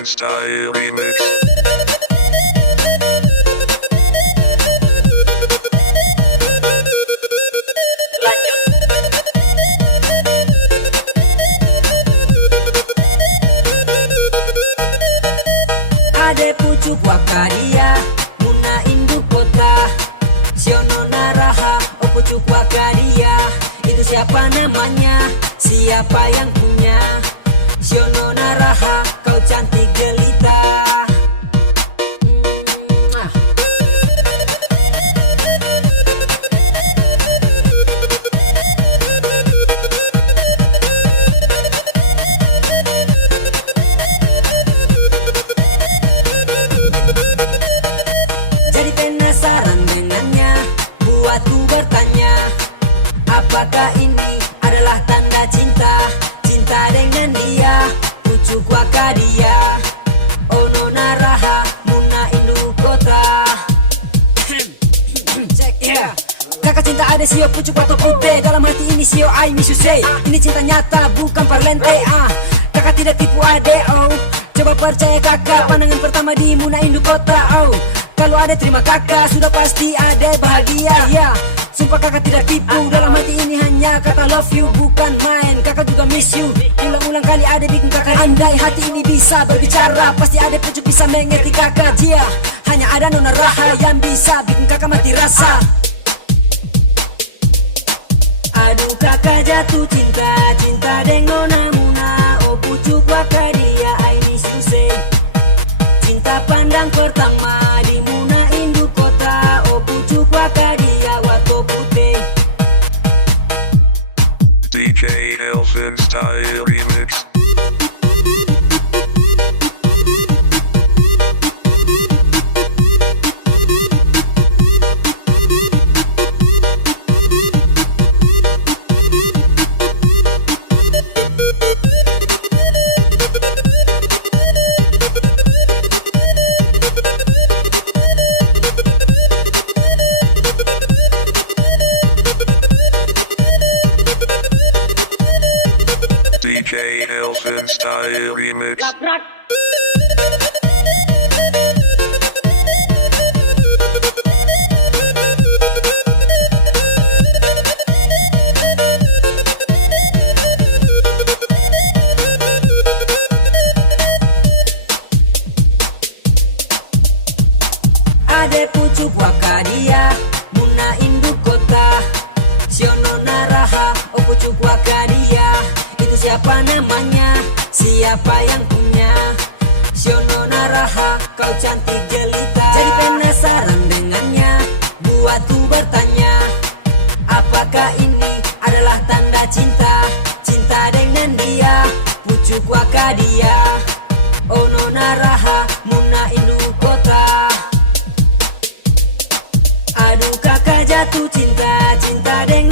Elfin Style Remix. Ade pucuk wakaria muna induk kota siono naraha oh pucuk wakaria itu siapa namanya, siapa yang punya siono naraha kau cantik jelita. Jadi penasaran dengannya, buatku bertanya, apakah ini adalah tanda cinta? Cinta dengan dia, pucuk wakadia, ono naraha, muna induk kota. Check yeah. Kakak cinta ada sio pucuk atau putih, dalam hati ini sio I miss you say. Ini cinta nyata bukan parlente. Kakak tidak tipu ade oh. Coba percaya kakak, pandangan pertama di muna induk kota oh. Kalau ada terima kakak, sudah pasti ada bahagia. Ya, sumpah kakak tidak tipu. Dalam hati ini hanya kata love you, bukan main. Kakak juga miss you. Ulang-ulang kali ada bikin kakak. Andai hati ini bisa berbicara, pasti ada pucuk bisa mengerti kakak. Ya, hanya ada nona raha yang bisa bikin kakak mati rasa. Aduh kakak jatuh cinta, cinta dengan nona muna. Oh pucuk wakadia, I miss you say. Cinta pandang pertama di muna induk kota. Oh pucuk wakadia, wato putih. DJ Elfin Style Remix. DJ Elfin Style Remix. Ade pucuk wakadia, muna induk kota siono naraha, oh pucuk wakadia. Itu siapa namanya, siapa yang punya siono naraha, kau cantik jelita. Jadi penasaran dengannya, buatku bertanya, apakah ini adalah tanda cinta? Cinta dengan dia, pucuk wakadia, ono naraha, muna induk kota. Aduh kakak jatuh cinta, cinta dengan